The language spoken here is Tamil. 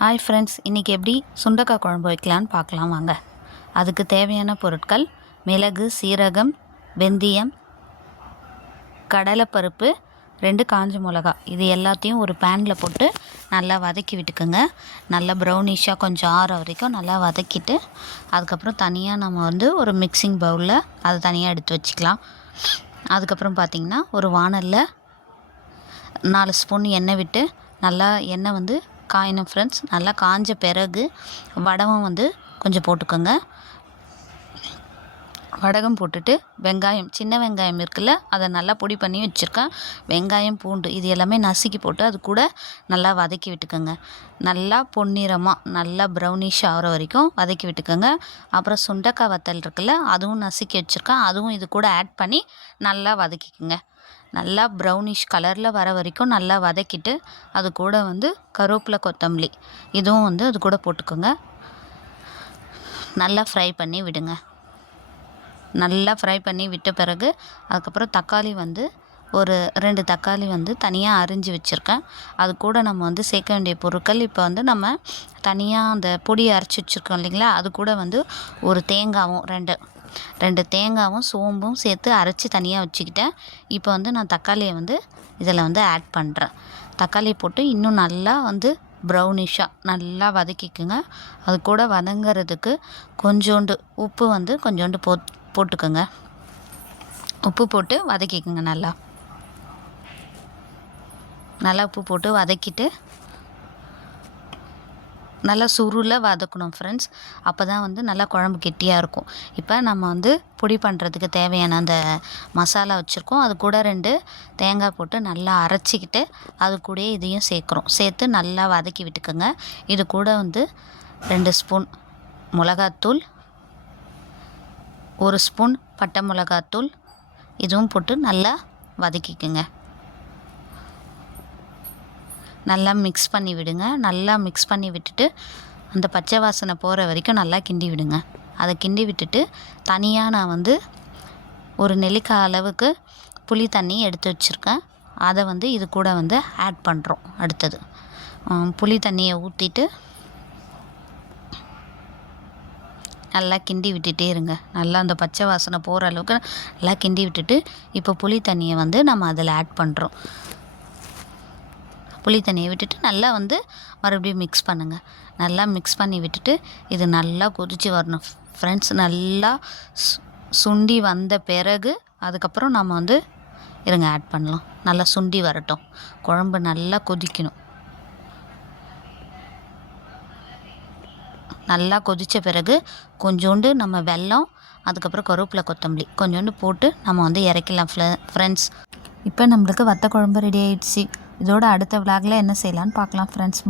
ஹாய் ஃப்ரெண்ட்ஸ், இன்றைக்கி எப்படி சுண்டக்காய் குழம்பு வைக்கலான்னு பார்க்கலாம் வாங்க. அதுக்கு தேவையான பொருட்கள்: மிளகு, சீரகம், வெந்தயம், கடலைப்பருப்பு, 2 காஞ்ச மிளகா. இது எல்லாத்தையும் ஒரு பேனில் போட்டு நல்லா வதக்கி விட்டுக்குங்க. நல்லா ப்ரௌனிஷாக கொஞ்சம் ஆற வரைக்கும் நல்லா வதக்கிட்டு, அதுக்கப்புறம் தனியாக நம்ம ஒரு மிக்சிங் பவுலில் அதை தனியாக எடுத்து வச்சுக்கலாம். அதுக்கப்புறம் பார்த்திங்கன்னா, ஒரு வானலில் 4 ஸ்பூன் எண்ணெய் விட்டு நல்லா எண்ணெய் காயணும் ஃப்ரெண்ட்ஸ். நல்லா காஞ்ச பிறகு வடகம் கொஞ்சம் போட்டுக்கோங்க. வடகம் போட்டுட்டு வெங்காயம், சின்ன வெங்காயம் இருக்குல்ல, அதை நல்லா பொடி பண்ணி வச்சுருக்கேன். வெங்காயம், பூண்டு இது எல்லாமே நசுக்கி போட்டு அது கூட நல்லா வதக்கி விட்டுக்கோங்க. நல்லா பொன்னிறமாக நல்லா ப்ரௌனிஷ் ஆகிற வரைக்கும் வதக்கி விட்டுக்கோங்க. அப்புறம் சுண்டக்காய் வத்தல் இருக்குல்ல, அதுவும் நசுக்கி வச்சுருக்கேன். அதுவும் இது கூட ஆட் பண்ணி நல்லா வதக்கிக்கோங்க. நல்லா ப்ரௌனிஷ் கலரில் வர வரைக்கும் நல்லா வதக்கிட்டு, அது கூட கருவேப்பிலை, கொத்தமல்லி இதுவும் அது கூட போட்டுக்கோங்க. நல்லா ஃப்ரை பண்ணி விடுங்க. நல்லா ஃப்ரை பண்ணி விட்ட பிறகு அதுக்கப்புறம் தக்காளி ஒரு 2 தக்காளி தனியாக அரிஞ்சு வச்சுருக்கேன். அது கூட நம்ம சேர்க்க வேண்டிய பொருட்கள், இப்போ நம்ம தனியாக அந்த பொடியை அரைச்சி வச்சுருக்கோம் இல்லைங்களா, அது கூட ஒரு தேங்காவும் 2 தேங்காவும் சோம்பும் சேர்த்து அரைச்சி தனியாக வச்சுக்கிட்டேன். இப்போ நான் தக்காளியை இதில் ஆட் பண்ணுறேன். தக்காளி போட்டு இன்னும் நல்லா ப்ரௌனிஷாக நல்லா வதக்கிக்குங்க. அது கூட வதங்கிறதுக்கு கொஞ்சோண்டு உப்பு கொஞ்சோண்டு போட்டுக்கோங்க. உப்பு போட்டு வதக்கிக்குங்க. நல்லா உப்பு போட்டு வதக்கிட்டு நல்லா சுருள வதக்கணும் ஃப்ரெண்ட்ஸ். அப்போ தான் நல்லா குழம்பு கெட்டியாக இருக்கும். இப்போ நம்ம பொடி பண்ணுறதுக்கு தேவையான அந்த மசாலா வச்சுருக்கோம். அது கூட 2 தேங்காய் போட்டு நல்லா அரைச்சிக்கிட்டு அது கூட இதையும் சேர்த்து நல்லா வதக்கி விட்டுக்கோங்க. இது கூட 2 ஸ்பூன் மிளகாத்தூள், 1 ஸ்பூன் பட்டை மிளகாத்தூள் இதுவும் போட்டு நல்லா வதக்கிக்குங்க. நல்லா மிக்ஸ் பண்ணி விடுங்க. நல்லா மிக்ஸ் பண்ணி விட்டுட்டு அந்த பச்சை வாசனை போகிற வரைக்கும் நல்லா கிண்டி விடுங்க. அதை கிண்டி விட்டுட்டு தனியாக நான் ஒரு நெல்லிக்காய் அளவுக்கு புளி தண்ணி எடுத்து வச்சுருக்கேன். அதை இது கூட ஆட் பண்ணுறோம். அடுத்தது புளி தண்ணியை ஊற்றிட்டு நல்லா கிண்டி விட்டுட்டே இருங்க. நல்லா அந்த பச்சை வாசனை போகிற அளவுக்கு நல்லா கிண்டி விட்டுட்டு, இப்போ புளி தண்ணியை நம்ம அதில் ஆட் பண்ணுறோம். புளி தண்ணியை விட்டுட்டு நல்லா மறுபடியும் மிக்ஸ் பண்ணுங்கள். நல்லா மிக்ஸ் பண்ணி விட்டுட்டு இது நல்லா கொதித்து வரணும் ஃப்ரெண்ட்ஸ். நல்லா சுண்டி வந்த பிறகு அதுக்கப்புறம் நம்ம இருங்க ஆட் பண்ணலாம். நல்லா சுண்டி வரட்டும். குழம்பு நல்லா கொதிக்கணும். நல்லா கொதித்த பிறகு கொஞ்சோண்டு நம்ம வெல்லம், அதுக்கப்புறம் கருவேப்பிலை, கொத்தமல்லி கொஞ்சோண்டு போட்டு நம்ம இறக்கலாம் ஃப்ரெண்ட்ஸ். இப்போ நம்மளுக்கு வத்த குழம்பு ரெடி ஆகிடுச்சு. இதோட அடுத்த விலாகில் என்ன செய்யலான்னு பார்க்கலாம் ஃப்ரெண்ட்ஸ்.